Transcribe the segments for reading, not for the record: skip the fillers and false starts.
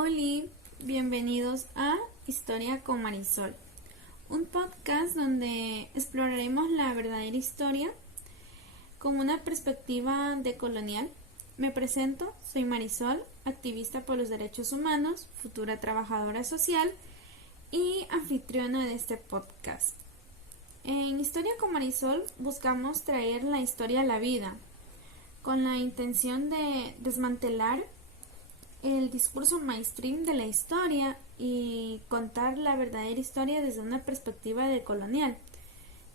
Oli, bienvenidos a Historia con Marisol, un podcast donde exploraremos la verdadera historia con una perspectiva decolonial. Me presento, soy Marisol, activista por los derechos humanos, futura trabajadora social y anfitriona de este podcast. En Historia con Marisol buscamos traer la historia a la vida, con la intención de desmantelar el discurso mainstream de la historia y contar la verdadera historia desde una perspectiva decolonial.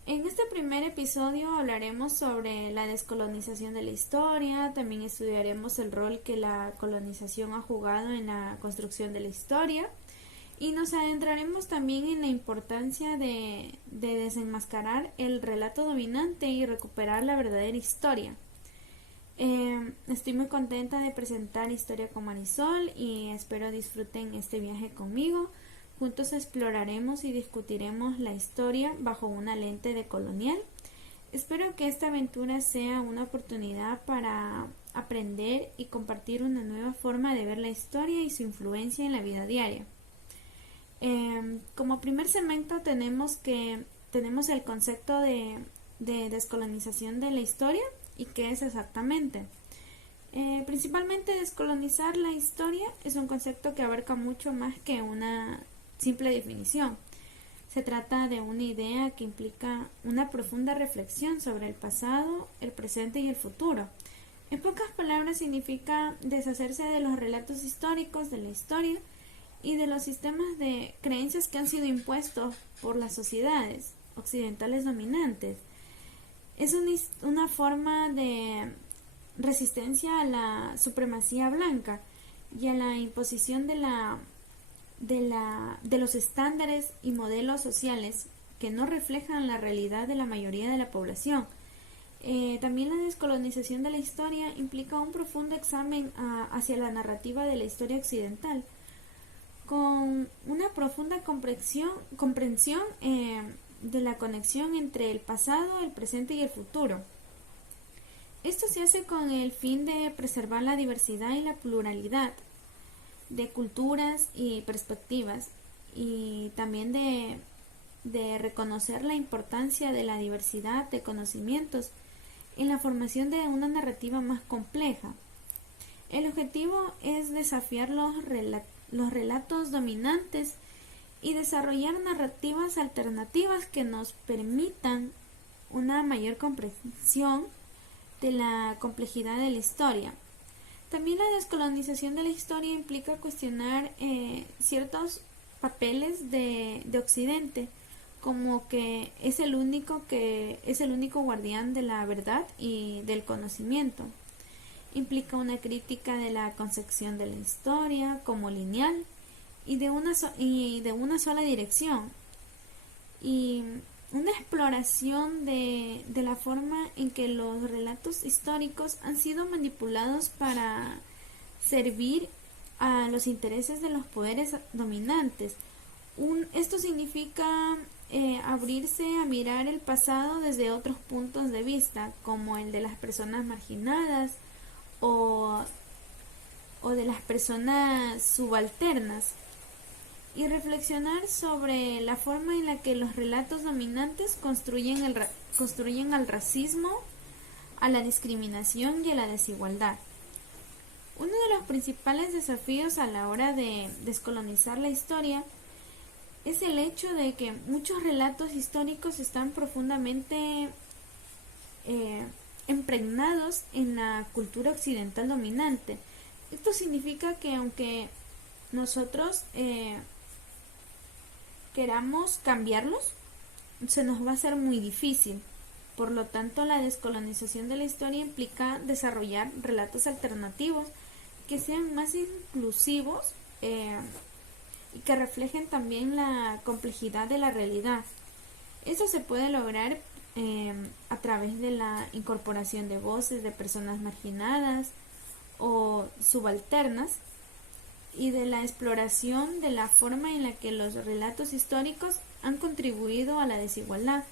En este primer episodio hablaremos sobre la descolonización de la historia, también estudiaremos el rol que la colonización ha jugado en la construcción de la historia y nos adentraremos también en la importancia de desenmascarar el relato dominante y recuperar la verdadera historia. Estoy muy contenta de presentar Historia con Marisol y espero disfruten este viaje conmigo. Juntos exploraremos y discutiremos la historia bajo una lente decolonial. Espero que esta aventura sea una oportunidad para aprender y compartir una nueva forma de ver la historia y su influencia en la vida diaria. Como primer segmento tenemos el concepto de descolonización de la historia. ¿Y qué es exactamente? Principalmente descolonizar la historia es un concepto que abarca mucho más que una simple definición. Se trata de una idea que implica una profunda reflexión sobre el pasado, el presente y el futuro. En pocas palabras significa deshacerse de los relatos históricos de la historia y de los sistemas de creencias que han sido impuestos por las sociedades occidentales dominantes. Es una forma de resistencia a la supremacía blanca y a la imposición de los estándares y modelos sociales que no reflejan la realidad de la mayoría de la población. También la descolonización de la historia implica un profundo examen hacia la narrativa de la historia occidental, con una profunda comprensión de la conexión entre el pasado, el presente y el futuro. Esto se hace con el fin de preservar la diversidad y la pluralidad de culturas y perspectivas y también de reconocer la importancia de la diversidad de conocimientos en la formación de una narrativa más compleja. El objetivo es desafiar los relatos dominantes y desarrollar narrativas alternativas que nos permitan una mayor comprensión de la complejidad de la historia. También la descolonización de la historia implica cuestionar ciertos papeles de Occidente, como que es el único guardián de la verdad y del conocimiento. Implica una crítica de la concepción de la historia como lineal y de una sola dirección, y una exploración de la forma en que los relatos históricos han sido manipulados para servir a los intereses de los poderes dominantes. Esto significa abrirse a mirar el pasado desde otros puntos de vista, como el de las personas marginadas o de las personas subalternas, y reflexionar sobre la forma en la que los relatos dominantes construyen al racismo, a la discriminación y a la desigualdad. Uno de los principales desafíos a la hora de descolonizar la historia es el hecho de que muchos relatos históricos están profundamente impregnados en la cultura occidental dominante. Esto significa que aunque nosotros queramos cambiarlos, se nos va a hacer muy difícil. Por lo tanto, la descolonización de la historia implica desarrollar relatos alternativos que sean más inclusivos y que reflejen también la complejidad de la realidad. Eso se puede lograr a través de la incorporación de voces de personas marginadas o subalternas y de la exploración de la forma en la que los relatos históricos han contribuido a la desigualdad.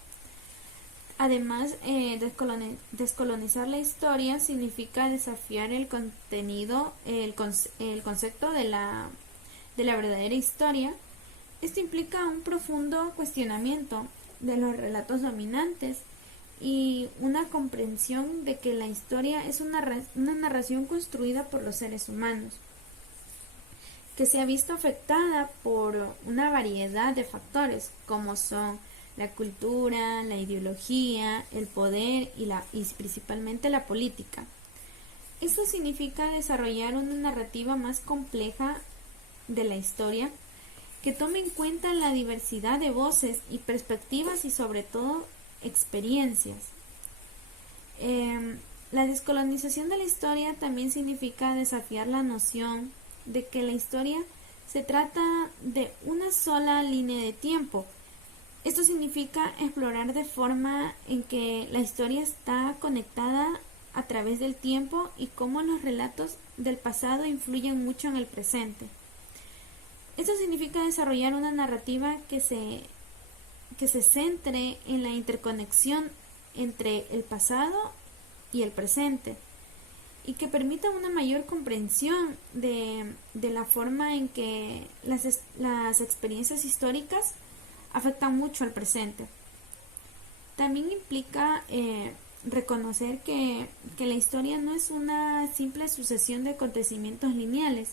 Además, descolonizar la historia significa desafiar el concepto de la de la verdadera historia, esto implica un profundo cuestionamiento de los relatos dominantes y una comprensión de que la historia es una narración construida por los seres humanos, que se ha visto afectada por una variedad de factores como son la cultura, la ideología, el poder y principalmente la política. Esto significa desarrollar una narrativa más compleja de la historia que tome en cuenta la diversidad de voces y perspectivas y sobre todo experiencias. La descolonización de la historia también significa desafiar la noción de que la historia se trata de una sola línea de tiempo. Esto significa explorar de forma en que la historia está conectada a través del tiempo y cómo los relatos del pasado influyen mucho en el presente. Esto significa desarrollar una narrativa que se centre en la interconexión entre el pasado y el presente y que permita una mayor comprensión de la forma en que las experiencias históricas afectan mucho al presente. También implica reconocer que la historia no es una simple sucesión de acontecimientos lineales,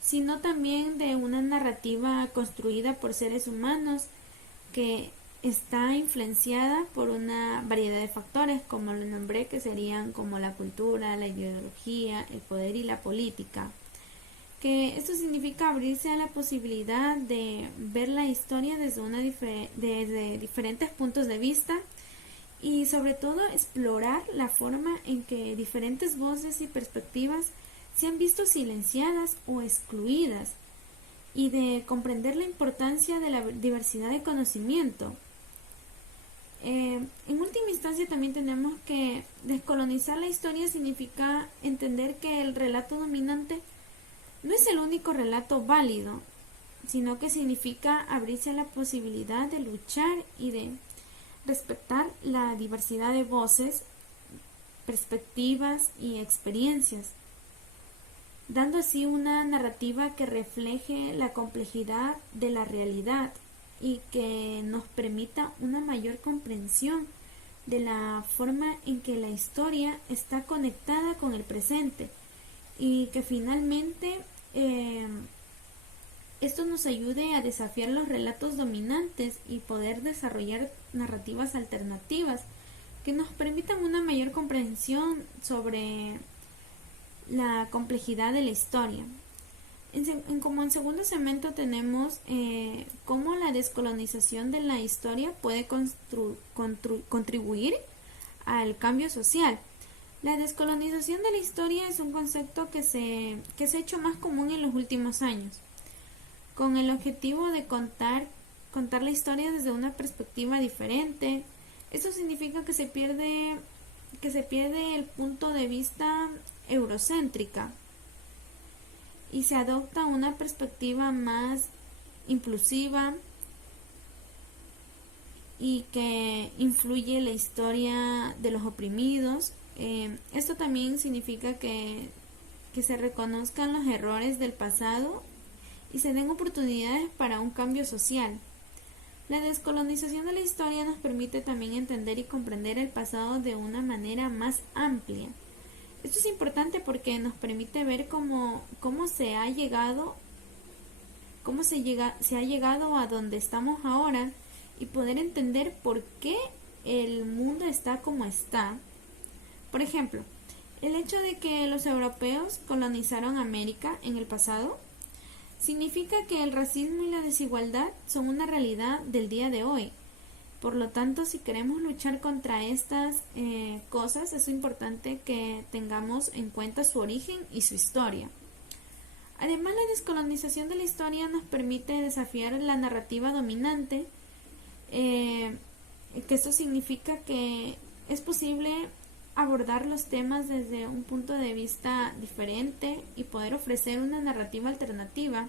sino también de una narrativa construida por seres humanos que está influenciada por una variedad de factores, como lo nombré, que serían como la cultura, la ideología, el poder y la política. Que esto significa abrirse a la posibilidad de ver la historia desde diferentes puntos de vista y sobre todo explorar la forma en que diferentes voces y perspectivas se han visto silenciadas o excluidas y de comprender la importancia de la diversidad de conocimiento. En última instancia también tenemos que descolonizar la historia significa entender que el relato dominante no es el único relato válido, sino que significa abrirse a la posibilidad de luchar y de respetar la diversidad de voces, perspectivas y experiencias, dando así una narrativa que refleje la complejidad de la realidad y que nos permita una mayor comprensión de la forma en que la historia está conectada con el presente y que finalmente esto nos ayude a desafiar los relatos dominantes y poder desarrollar narrativas alternativas que nos permitan una mayor comprensión sobre la complejidad de la historia. Como en segundo segmento tenemos cómo la descolonización de la historia puede contribuir al cambio social. La descolonización de la historia es un concepto que se ha hecho más común en los últimos años, con el objetivo de contar la historia desde una perspectiva diferente. Esto significa que se pierde el punto de vista eurocéntrica y se adopta una perspectiva más inclusiva y que influye la historia de los oprimidos. Esto también significa que se reconozcan los errores del pasado y se den oportunidades para un cambio social. La descolonización de la historia nos permite también entender y comprender el pasado de una manera más amplia. Esto es importante porque nos permite ver cómo se ha llegado a donde estamos ahora y poder entender por qué el mundo está como está. Por ejemplo, el hecho de que los europeos colonizaron América en el pasado significa que el racismo y la desigualdad son una realidad del día de hoy. Por lo tanto, si queremos luchar contra estas cosas, es importante que tengamos en cuenta su origen y su historia. Además, la descolonización de la historia nos permite desafiar la narrativa dominante, que esto significa que es posible abordar los temas desde un punto de vista diferente y poder ofrecer una narrativa alternativa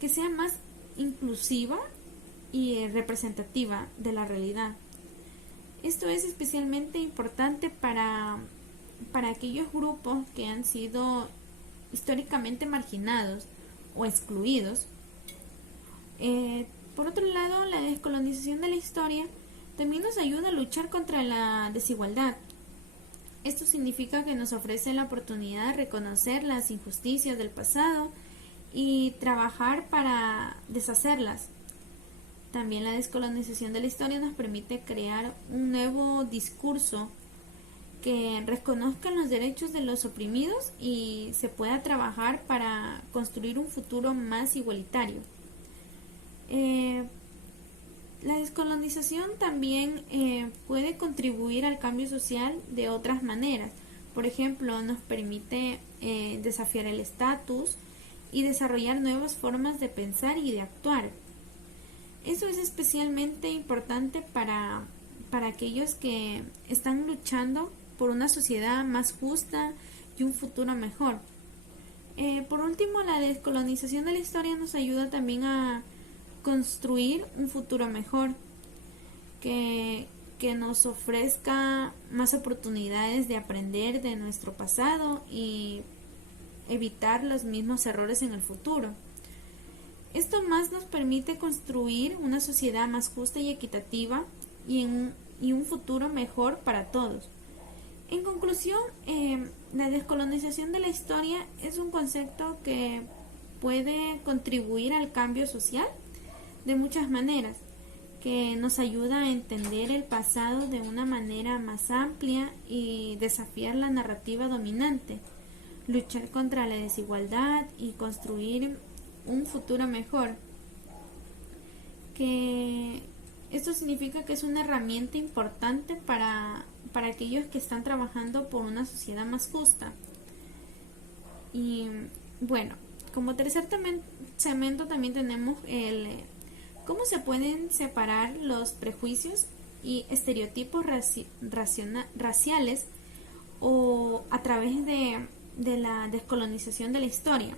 que sea más inclusiva y representativa de la realidad. Esto es especialmente importante para aquellos grupos que han sido históricamente marginados o excluidos. Por otro lado, la descolonización de la historia también nos ayuda a luchar contra la desigualdad. Esto significa que nos ofrece la oportunidad de reconocer las injusticias del pasado y trabajar para deshacerlas. También la descolonización de la historia nos permite crear un nuevo discurso que reconozca los derechos de los oprimidos y se pueda trabajar para construir un futuro más igualitario. La descolonización también puede contribuir al cambio social de otras maneras. Por ejemplo, nos permite desafiar el estatus y desarrollar nuevas formas de pensar y de actuar. Eso es especialmente importante para aquellos que están luchando por una sociedad más justa y un futuro mejor. Por último, la descolonización de la historia nos ayuda también a construir un futuro mejor que nos ofrezca más oportunidades de aprender de nuestro pasado y evitar los mismos errores en el futuro. Esto más nos permite construir una sociedad más justa y equitativa y un futuro mejor para todos. En conclusión, la descolonización de la historia es un concepto que puede contribuir al cambio social de muchas maneras, que nos ayuda a entender el pasado de una manera más amplia y desafiar la narrativa dominante, luchar contra la desigualdad y construir un futuro mejor. Que esto significa que es una herramienta importante para aquellos que están trabajando por una sociedad más justa. Y bueno, como tercer segmento también tenemos cómo se pueden separar los prejuicios y estereotipos raciales o a través de la descolonización de la historia.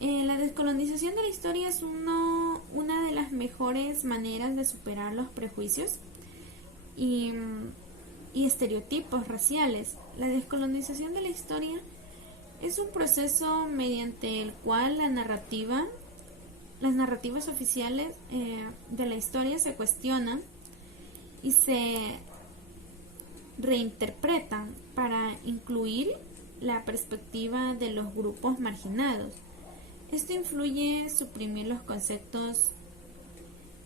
La descolonización de la historia es una de las mejores maneras de superar los prejuicios y estereotipos raciales. La descolonización de la historia es un proceso mediante el cual las narrativas oficiales de la historia se cuestionan y se reinterpretan para incluir la perspectiva de los grupos marginados. Esto influye en suprimir los conceptos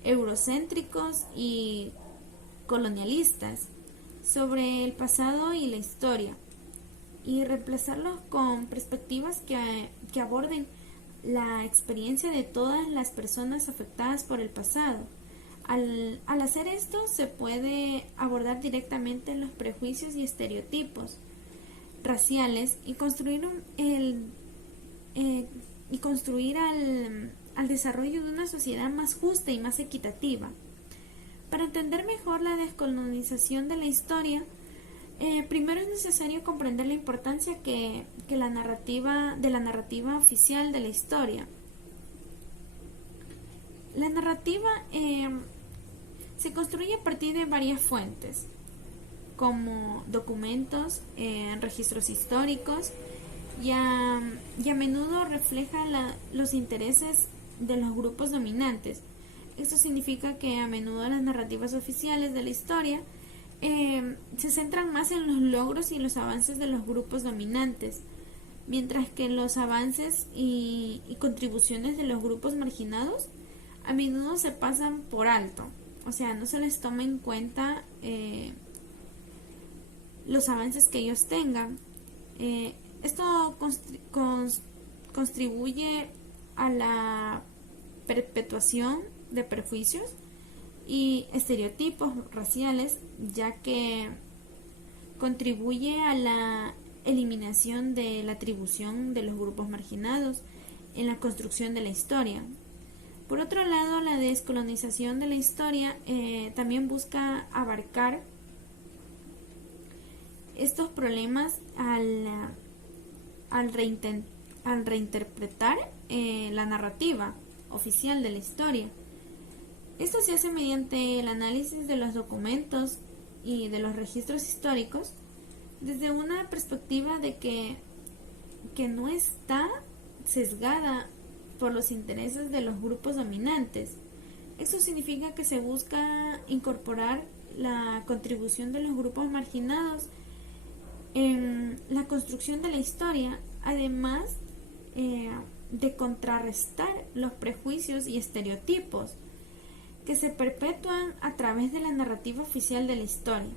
eurocéntricos y colonialistas sobre el pasado y la historia y reemplazarlos con perspectivas que aborden la experiencia de todas las personas afectadas por el pasado. Al hacer esto se puede abordar directamente los prejuicios y estereotipos raciales y construir al desarrollo de una sociedad más justa y más equitativa. Para entender mejor la descolonización de la historia, primero es necesario comprender la importancia de la narrativa oficial de la historia. La narrativa se construye a partir de varias fuentes, como documentos, registros históricos, y a menudo refleja los intereses de los grupos dominantes. Esto significa que a menudo las narrativas oficiales de la historia se centran más en los logros y los avances de los grupos dominantes, mientras que los avances y contribuciones de los grupos marginados a menudo se pasan por alto. O sea, no se les toma en cuenta los avances que ellos tengan. Esto contribuye a la perpetuación de prejuicios y estereotipos raciales, ya que contribuye a la eliminación de la atribución de los grupos marginados en la construcción de la historia. Por otro lado, la descolonización de la historia también busca abarcar estos problemas al reinterpretar la narrativa oficial de la historia. Esto se hace mediante el análisis de los documentos y de los registros históricos desde una perspectiva de que no está sesgada por los intereses de los grupos dominantes. Esto significa que se busca incorporar la contribución de los grupos marginados en la construcción de la historia, además de contrarrestar los prejuicios y estereotipos que se perpetúan a través de la narrativa oficial de la historia.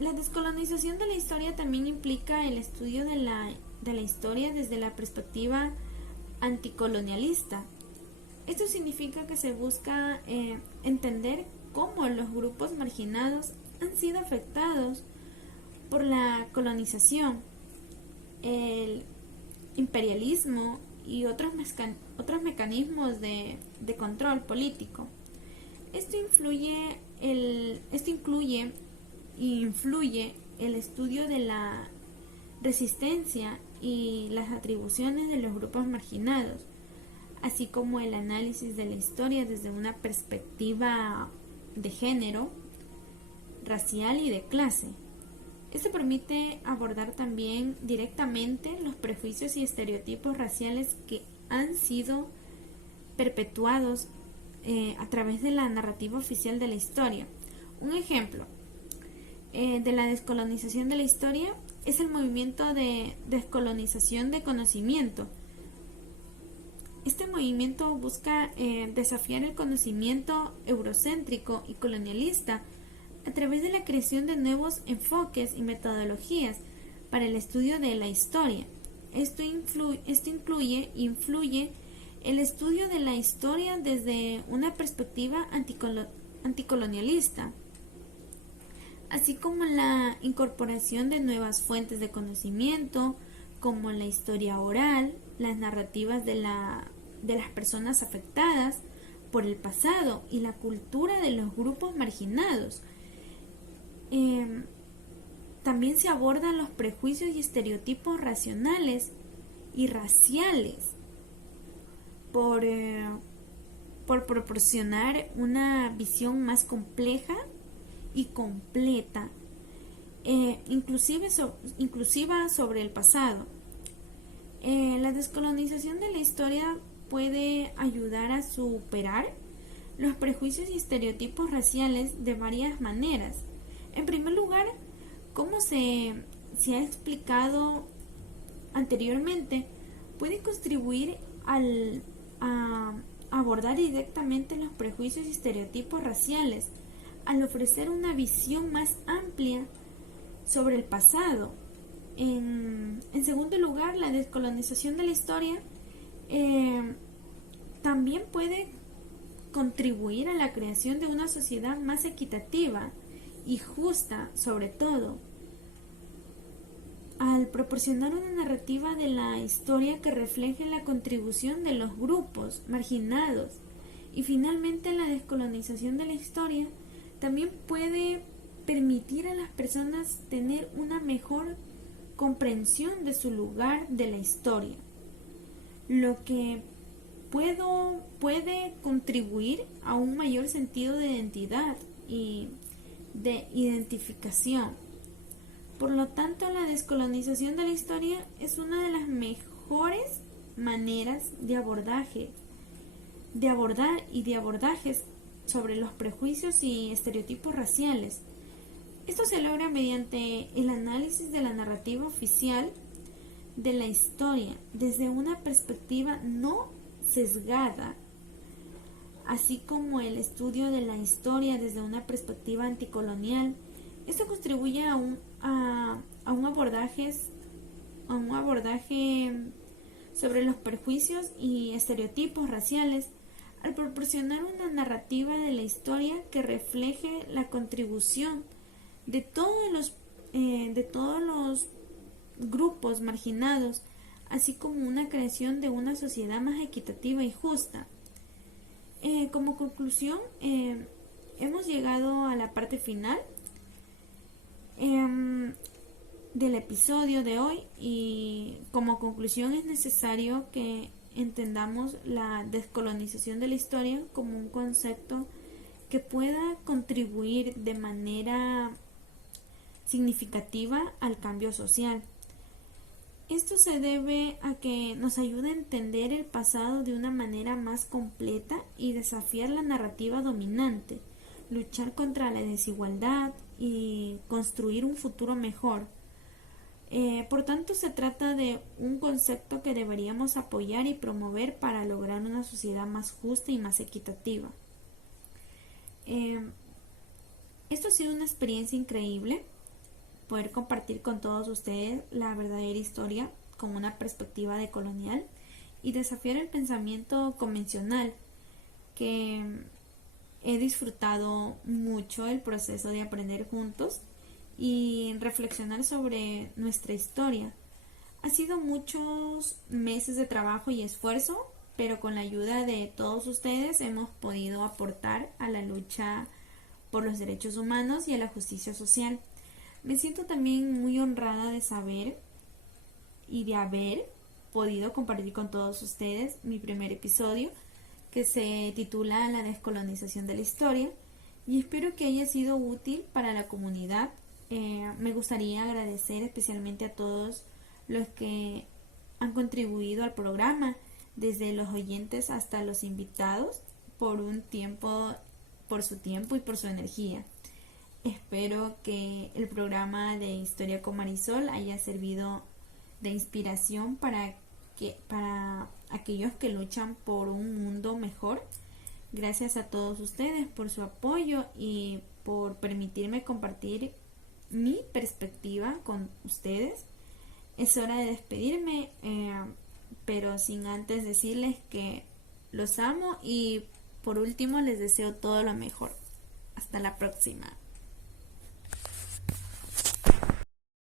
La descolonización de la historia también implica el estudio de la historia desde la perspectiva anticolonialista. Esto significa que se busca entender cómo los grupos marginados han sido afectados por la colonización, el imperialismo y otros mecanismos de control político. Esto incluye y influye el estudio de la resistencia y las atribuciones de los grupos marginados, así como el análisis de la historia desde una perspectiva de género, racial y de clase. Esto permite abordar también directamente los prejuicios y estereotipos raciales que han sido perpetuados a través de la narrativa oficial de la historia. Un ejemplo de la descolonización de la historia es el movimiento de descolonización de conocimiento. Este movimiento busca desafiar el conocimiento eurocéntrico y colonialista a través de la creación de nuevos enfoques y metodologías para el estudio de la historia. Esto influye el estudio de la historia desde una perspectiva anticolonialista, así como la incorporación de nuevas fuentes de conocimiento, como la historia oral, las narrativas de las personas afectadas por el pasado y la cultura de los grupos marginados. También se abordan los prejuicios y estereotipos racionales y raciales por proporcionar una visión más compleja y completa, inclusiva sobre el pasado. La descolonización de la historia puede ayudar a superar los prejuicios y estereotipos raciales de varias maneras. En primer lugar, como se ha explicado anteriormente, puede contribuir a abordar directamente los prejuicios y estereotipos raciales al ofrecer una visión más amplia sobre el pasado. En segundo lugar, la descolonización de la historia también puede contribuir a la creación de una sociedad más equitativa y justa, sobre todo, al proporcionar una narrativa de la historia que refleje la contribución de los grupos marginados. Y finalmente, la descolonización de la historia también puede permitir a las personas tener una mejor comprensión de su lugar de la historia, lo que puede contribuir a un mayor sentido de identidad y de identificación. Por lo tanto, la descolonización de la historia es una de las mejores maneras de abordar abordajes sobre los prejuicios y estereotipos raciales. Esto se logra mediante el análisis de la narrativa oficial de la historia desde una perspectiva no sesgada, así como el estudio de la historia desde una perspectiva anticolonial. Esto contribuye a un abordaje sobre los prejuicios y estereotipos raciales al proporcionar una narrativa de la historia que refleje la contribución de todos los grupos marginados, así como una creación de una sociedad más equitativa y justa. Como conclusión, hemos llegado a la parte final del episodio de hoy, y como conclusión es necesario que entendamos la descolonización de la historia como un concepto que pueda contribuir de manera significativa al cambio social. Esto se debe a que nos ayuda a entender el pasado de una manera más completa y desafiar la narrativa dominante, luchar contra la desigualdad y construir un futuro mejor. Por tanto, se trata de un concepto que deberíamos apoyar y promover para lograr una sociedad más justa y más equitativa. Eh, Esto ha sido una experiencia increíble, poder compartir con todos ustedes la verdadera historia con una perspectiva decolonial y desafiar el pensamiento convencional, que he disfrutado mucho el proceso de aprender juntos y reflexionar sobre nuestra historia. Ha sido muchos meses de trabajo y esfuerzo, pero con la ayuda de todos ustedes hemos podido aportar a la lucha por los derechos humanos y a la justicia social. Me siento también muy honrada de saber y de haber podido compartir con todos ustedes mi primer episodio, que se titula La descolonización de la historia, y espero que haya sido útil para la comunidad. Me gustaría agradecer especialmente a todos los que han contribuido al programa, desde los oyentes hasta los invitados, por su tiempo y por su energía. Espero que el programa de Historia con Marisol haya servido de inspiración para aquellos que luchan por un mundo mejor. Gracias a todos ustedes por su apoyo y por permitirme compartir mi perspectiva con ustedes. Es hora de despedirme, pero sin antes decirles que los amo y por último les deseo todo lo mejor. Hasta la próxima.